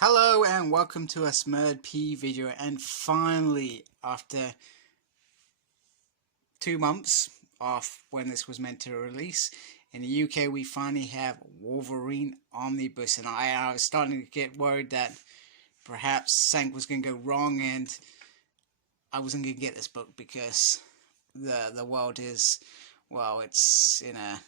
Hello and welcome to a Smurd P video, and finally, after 2 months off when this was meant to release, in the UK we finally have Wolverine Omnibus, and I was starting to get worried that perhaps something was going to go wrong and I wasn't going to get this book because the world is, well, it's in a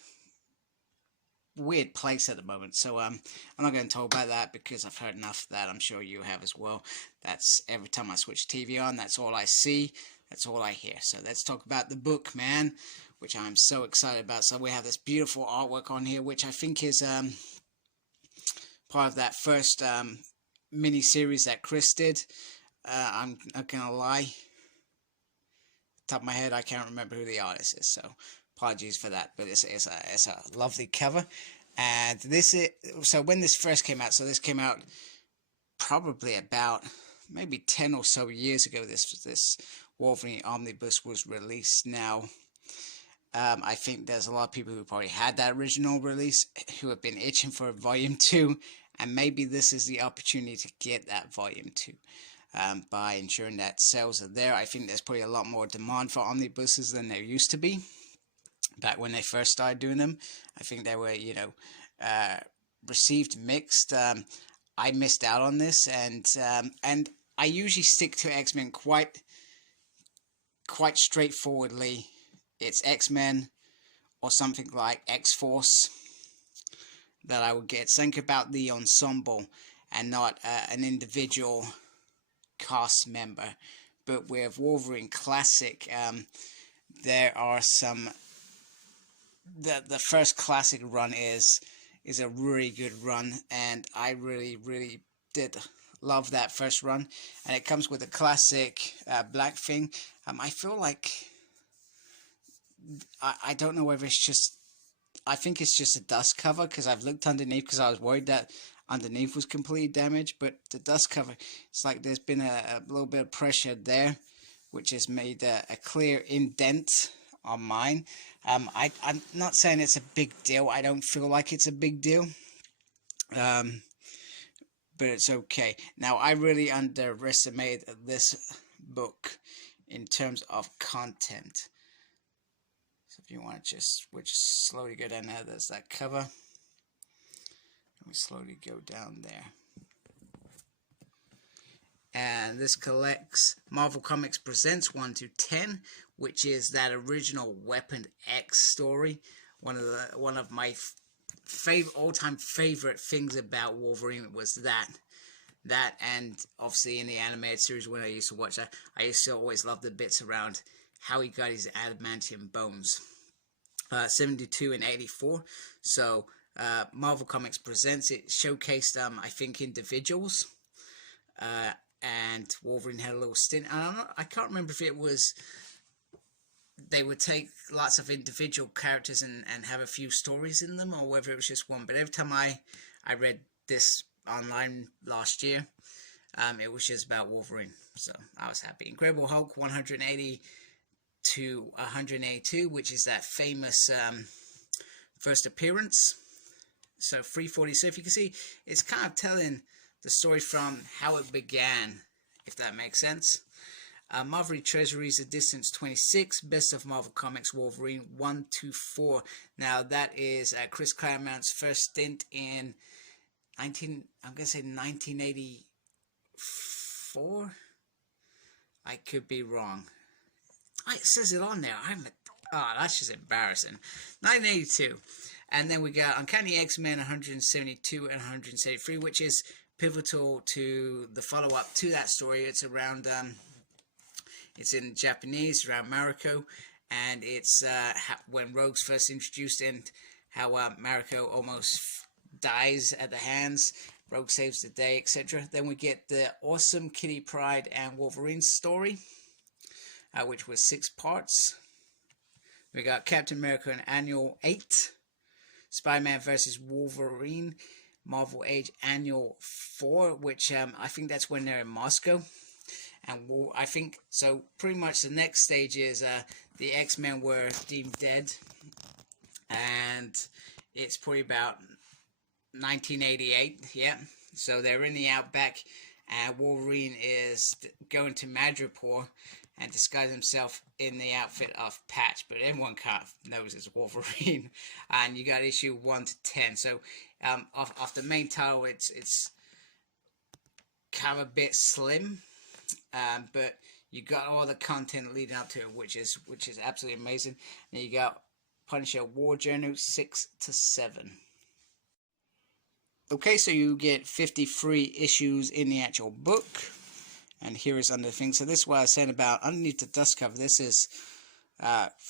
weird place at the moment. So I'm not going to talk about that because I've heard enough of that. I'm sure you have as well. That's every time I switch TV on, that's all I see, that's all I hear. So let's talk about the book, man, which I'm so excited about. So we have this beautiful artwork on here, which I think is part of that first mini series that Chris did. I'm not gonna lie, top of my head I can't remember who the artist is, so apologies for that, but it's a lovely cover. And this is, so when this first came out, so this came out probably about maybe 10 or so years ago, this Wolverine Omnibus was released. Now I think there's a lot of people who probably had that original release who have been itching for a volume 2, and maybe this is the opportunity to get that volume 2. By ensuring that sales are there. I think there's probably a lot more demand for omnibuses than there used to be back when they first started doing them. I think they were, received mixed. I missed out on this, and I usually stick to X-Men quite straightforwardly. It's X-Men or something like X-Force that I would get. Think about the ensemble and not an individual cast member. But with Wolverine Classic, there are some, the first classic run is a really good run, and I really did love that first run. And it comes with a classic black thing. I feel like I don't know whether it's just, I think it's just a dust cover, because I've looked underneath because I was worried that underneath was completely damaged, but the dust cover, it's like there's been a little bit of pressure there, which has made a clear indent on mine. I'm not saying it's a big deal. I don't feel like it's a big deal, but it's okay. Now, I really underestimated this book in terms of content. So if you want to we'll just slowly go down there. There's that cover. We slowly go down there. And this collects Marvel Comics Presents 1 to 10, which is that original Weapon X story. One of my all-time favorite things about Wolverine was that, and obviously in the animated series when I used to watch that, I used to always love the bits around how he got his adamantium bones. 72 and 84. So Marvel Comics Presents, it showcased I think individuals, and Wolverine had a little stint. I can't remember if it was they would take lots of individual characters and have a few stories in them, or whether it was just one. But every time I read this online last year, it was just about Wolverine, so I was happy. Incredible Hulk 180 to 182, which is that famous first appearance. So 340. So if you can see, it's kind of telling the story from how it began, if that makes sense. Marvel Treasuries, A Distance 26, Best of Marvel Comics Wolverine 1 to 4. Now that is Chris Claremont's first stint in 1984. I could be wrong. It says it on there. That's just embarrassing. 1982. And then we got Uncanny X-Men 172 and 173, which is pivotal to the follow-up to that story. It's around, it's in Japanese, around Mariko, and it's when Rogue's first introduced, and how Mariko almost dies at the hands. Rogue saves the day, etc. Then we get the awesome Kitty Pryde and Wolverine story, which was 6 parts. We got Captain America in Annual 8. Spider-Man vs. Wolverine, Marvel Age Annual 4, which I think that's when they're in Moscow. And I think, so pretty much the next stage is the X-Men were deemed dead. And it's probably about 1988, yeah. So they're in the outback, and Wolverine is going to Madripoor and disguise himself in the outfit of Patch, but everyone kind of knows it's Wolverine. And you got issue 1 to 10. So off the main title, it's kind of a bit slim, but you got all the content leading up to it, which is absolutely amazing. And you got Punisher War Journal 6 to 7. Okay, so you get 53 issues in the actual book, and here is under things. So this is what I was saying about underneath the dust cover. This is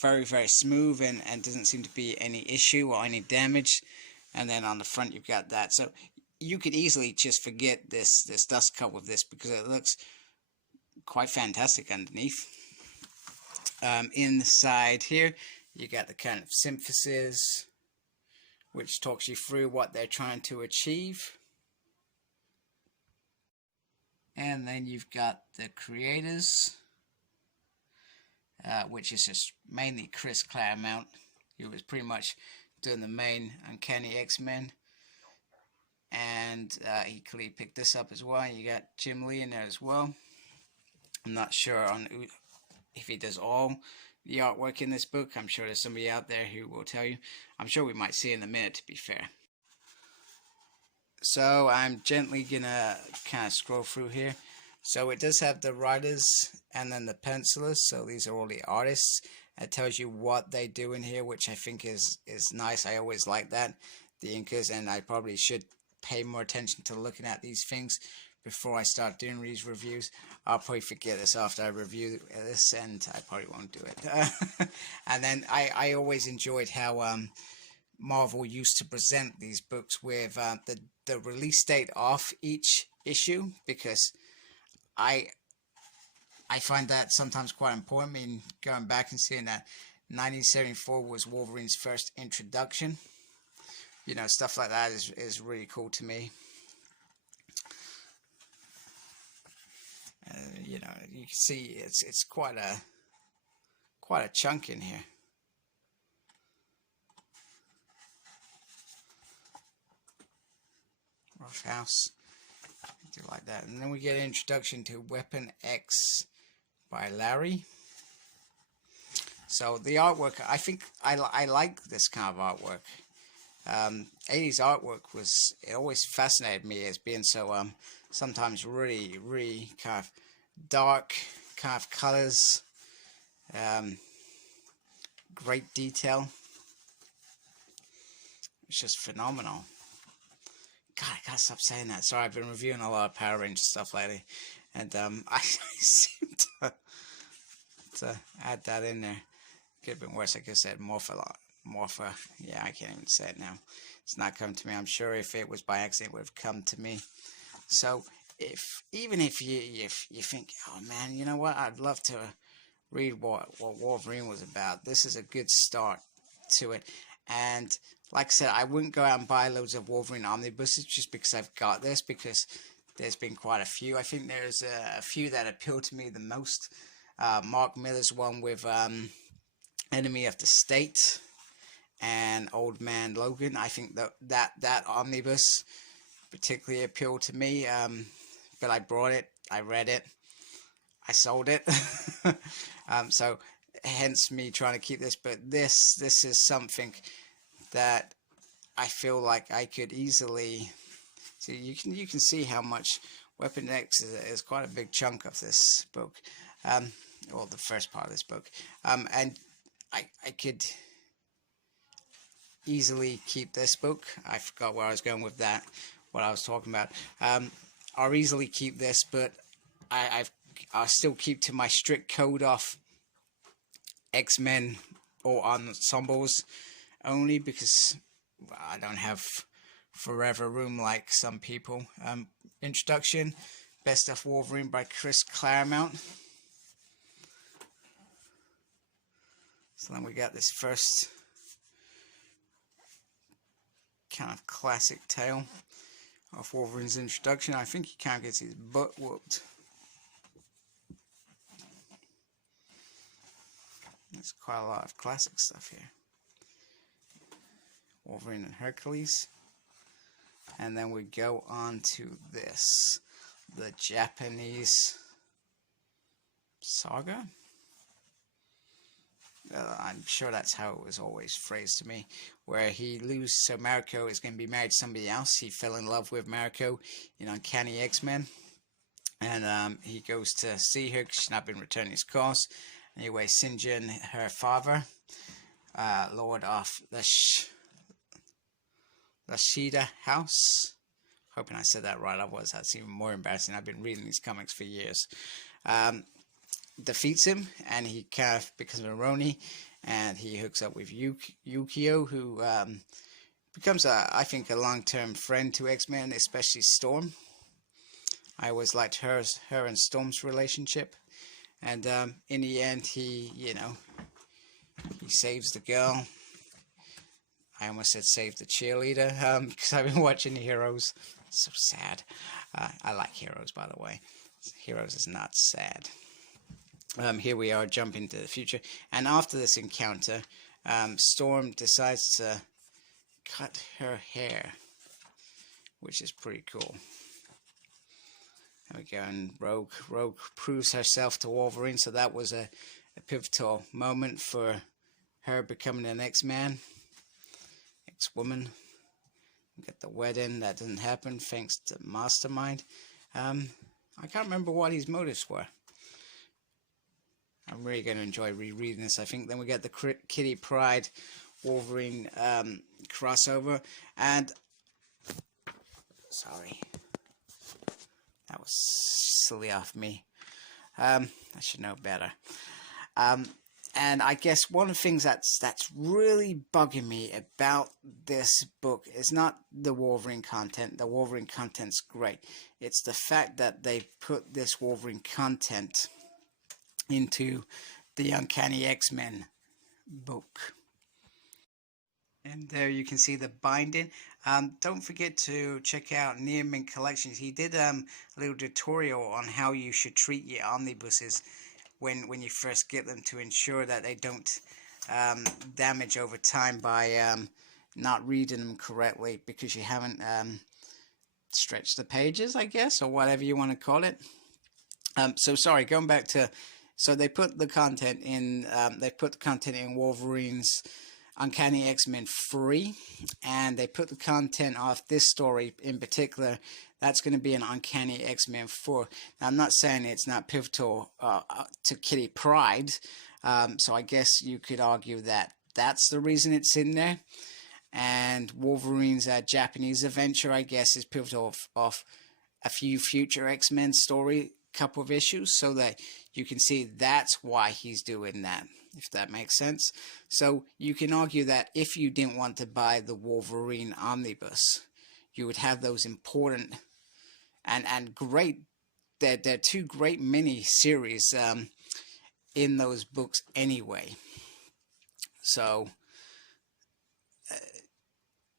very, very smooth and doesn't seem to be any issue or any damage. And then on the front you've got that. So you could easily just forget this dust cover with this, because it looks quite fantastic underneath. Inside here you got the kind of synthesis, which talks you through what they're trying to achieve. And then you've got the creators, which is just mainly Chris Claremont, who was pretty much doing the main Uncanny X-Men. And he clearly picked this up as well. You got Jim Lee in there as well. I'm not sure on if he does all the artwork in this book. I'm sure there's somebody out there who will tell you. I'm sure we might see in a minute, to be fair. So I'm gently gonna kind of scroll through here. So it does have the writers and then the pencilers. So these are all the artists. It tells you what they do in here, which I think is nice. I always like that, the inkers, and I probably should pay more attention to looking at these things before I start doing these reviews. I'll probably forget this after I review this, and I probably won't do it. And then I always enjoyed how Marvel used to present these books with the release date off each issue, because I find that sometimes quite important. I mean, going back and seeing that 1974 was Wolverine's first introduction, you know, stuff like that is really cool to me. You know, you can see it's quite a chunk in here. Rough House, do like that, and then we get an introduction to Weapon X by Larry. So the artwork, I think I like this kind of artwork. 80s artwork it always fascinated me as being so sometimes really kind of dark kind of colors, great detail. It's just phenomenal. God, I gotta stop saying that. Sorry, I've been reviewing a lot of Power Rangers stuff lately, and I seem to add that in there. Could have been worse. I guess I said Morpha. Yeah, I can't even say it now. It's not come to me. I'm sure if it was by accident, it would have come to me. So even if you think, oh man, you know what? I'd love to read what Wolverine was about. This is a good start to it. And like I said, I wouldn't go out and buy loads of Wolverine omnibuses just because I've got this, because there's been quite a few. I think there's a few that appeal to me the most. Mark Millar's one with Enemy of the State and Old Man Logan. I think that omnibus particularly appealed to me. But I brought it, I read it, I sold it. So hence me trying to keep this. But this is something that I feel like I could easily see. You can see how much Weapon X is quite a big chunk of this book, well, the first part of this book, and I could easily keep this book. I forgot where I was going with that, what I was talking about. I'll easily keep this, but I'll still keep to my strict code of X-Men or ensembles only, because I don't have forever room like some people. Introduction, Best of Wolverine by Chris Claremont. So then we got this first kind of classic tale of Wolverine's introduction. I think he kind of gets his butt whooped. There's quite a lot of classic stuff here. Wolverine and Hercules. And then we go on to this, the Japanese Saga. I'm sure that's how it was always phrased to me, where he loses, so Mariko is going to be married to somebody else. He fell in love with Mariko in Uncanny X-Men, and he goes to see her because she's not been returning his calls. Anyway, Sinjin, her father, Lord of the Shida House, hoping I said that right, otherwise that's even more embarrassing. I've been reading these comics for years. Defeats him, and he kind of becomes a Roni, and he hooks up with Yukio, who becomes, I think, a long-term friend to X-Men, especially Storm. I always liked her and Storm's relationship, and in the end, he saves the girl. I almost said save the cheerleader, because I've been watching Heroes. It's so sad. I like Heroes, by the way. Heroes is not sad. Here we are jumping to the future, and after this encounter, Storm decides to cut her hair, which is pretty cool. There we go, and Rogue proves herself to Wolverine, so that was a pivotal moment for her becoming an X-Man, X-Woman. We get the wedding, that didn't happen thanks to Mastermind. I can't remember what his motives were. I'm really going to enjoy rereading this, I think. Then we get the Kitty Pryde Wolverine crossover, and sorry, that was silly off me. I should know better. And I guess one of the things that's really bugging me about this book is not the Wolverine content. The Wolverine content's great. It's the fact that they put this Wolverine content into the Uncanny X-Men book. And there you can see the binding. Don't forget to check out Near Mint Collections. He did a little tutorial on how you should treat your omnibuses when you first get them, to ensure that they don't damage over time by not reading them correctly because you haven't stretched the pages, I guess, or whatever you want to call it. So sorry, going back to, so they put the content in Wolverine's Uncanny X-Men free, and they put the content of this story in particular, that's going to be an Uncanny X-Men 4. Now, I'm not saying it's not pivotal to Kitty Pryde, so I guess you could argue that that's the reason it's in there. And Wolverine's Japanese adventure, I guess, is pivotal of a few future X-Men story, couple of issues, so that you can see that's why he's doing that, if that makes sense. So you can argue that if you didn't want to buy the Wolverine Omnibus, you would have those important and great, they're two great mini series in those books anyway. So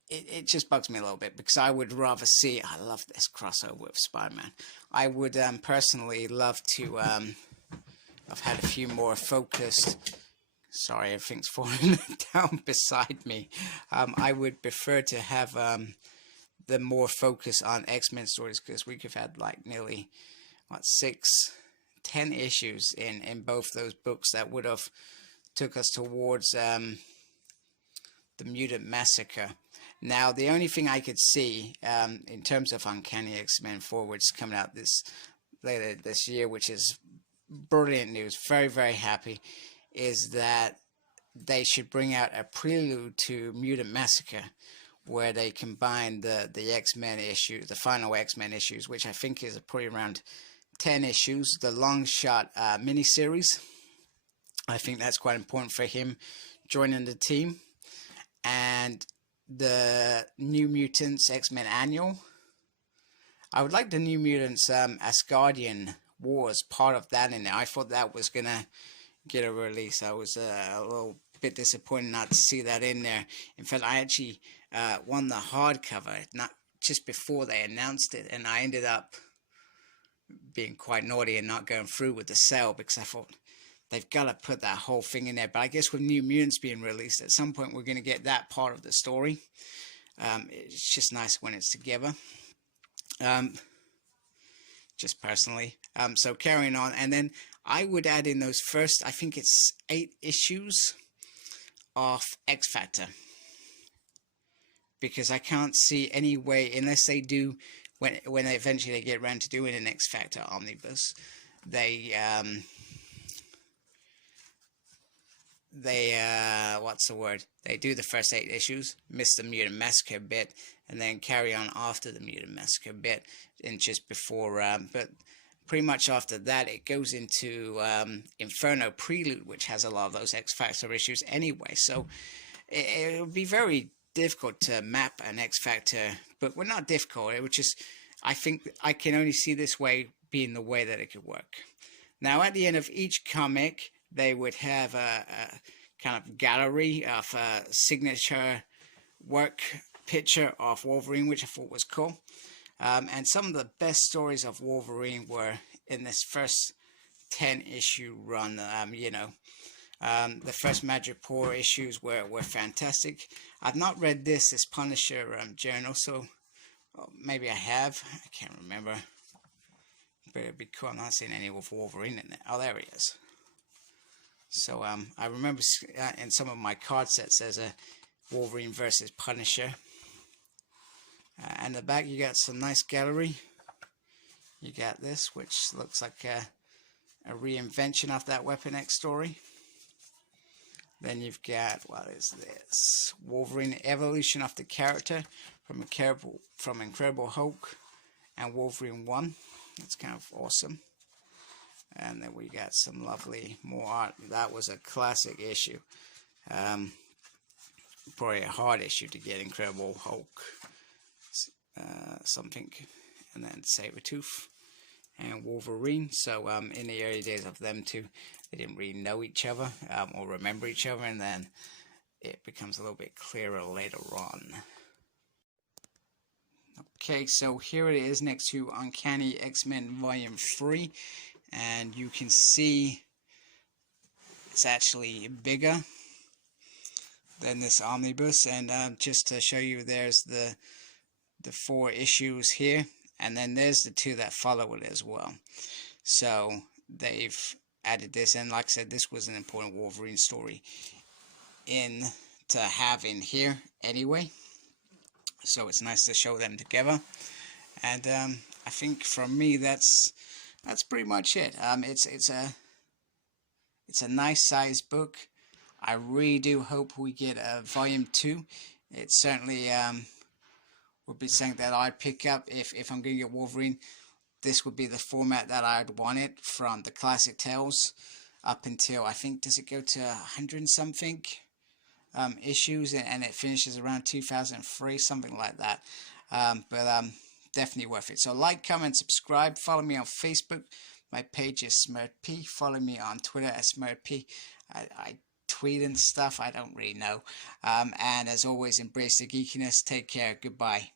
it just bugs me a little bit, because I would rather see, I love this crossover with Spider-Man. I would personally love to I've had a few more focused, sorry, everything's falling down beside me. I would prefer to have the more focus on X-Men stories, because we could have had like nearly, what, 10 issues in both those books that would have took us towards the Mutant Massacre. Now, the only thing I could see in terms of Uncanny X-Men 4, which is coming out later this year, which is brilliant news, very, very happy, is that they should bring out a prelude to Mutant Massacre, where they combine the X-Men issues, the final X-Men issues, which I think is probably around 10 issues, the long shot miniseries. I think that's quite important for him joining the team. And the New Mutants X-Men Annual. I would like the New Mutants Asgardian Wars part of that in there. I thought that was going to get a release. I was a little bit disappointed not to see that in there. In fact, I actually won the hardcover not just before they announced it, and I ended up being quite naughty and not going through with the sale, because I thought they've got to put that whole thing in there. But I guess with New Mutants being released, at some point we're going to get that part of the story. It's just nice when it's together. Just personally. So carrying on, and then I would add in those first, I think it's 8 issues of X Factor, because I can't see any way, unless they do, when they eventually get around to doing an X Factor omnibus, they what's the word? They do the first 8 issues, miss the Mutant Massacre bit, and then carry on after the Mutant Massacre bit, and just before, but pretty much after that it goes into Inferno Prelude, which has a lot of those X Factor issues anyway. So it would be very difficult to map an X Factor, but we're not difficult. It would just, I think I can only see this way being the way that it could work. Now, at the end of each comic, they would have a kind of gallery of signature work picture of Wolverine, which I thought was cool. And some of the best stories of Wolverine were in this first 10-issue run. The first Magic Poor issues were fantastic. I've not read this Punisher journal, so maybe I have. I can't remember. But it'd be cool. I'm not seeing any with Wolverine in it. Oh, there he is. So I remember in some of my card sets there's a Wolverine versus Punisher. And the back you got some nice gallery. You got this, which looks like a reinvention of that Weapon X story. Then you've got, what is this? Wolverine Evolution of the Character from Incredible Hulk and Wolverine 1. That's kind of awesome. And then we got some lovely more art. That was a classic issue. Probably a hard issue to get, Incredible Hulk. Something. And then Sabretooth and Wolverine. So in the early days of them two, they didn't really know each other or remember each other, and then it becomes a little bit clearer later on. Okay, so here it is next to Uncanny X-Men Volume 3, and you can see it's actually bigger than this omnibus. And just to show you, there's the 4 issues here, and then there's the 2 that follow it as well. So they've added this, and like I said, this was an important Wolverine story to have in here anyway. So it's nice to show them together. And I think from me that's pretty much it. It's a nice sized book. I really do hope we get a volume 2. It certainly would be something that I'd pick up if I'm going to get Wolverine. This would be the format that I'd want it, from the classic tales up until, I think, does it go to 100 something issues, and it finishes around 2003, something like that. But definitely worth it. So like, comment, subscribe, follow me on Facebook. My page is SmirtP. Follow me on Twitter at SmirtP. I tweet and stuff, I don't really know. And as always, embrace the geekiness. Take care. Goodbye.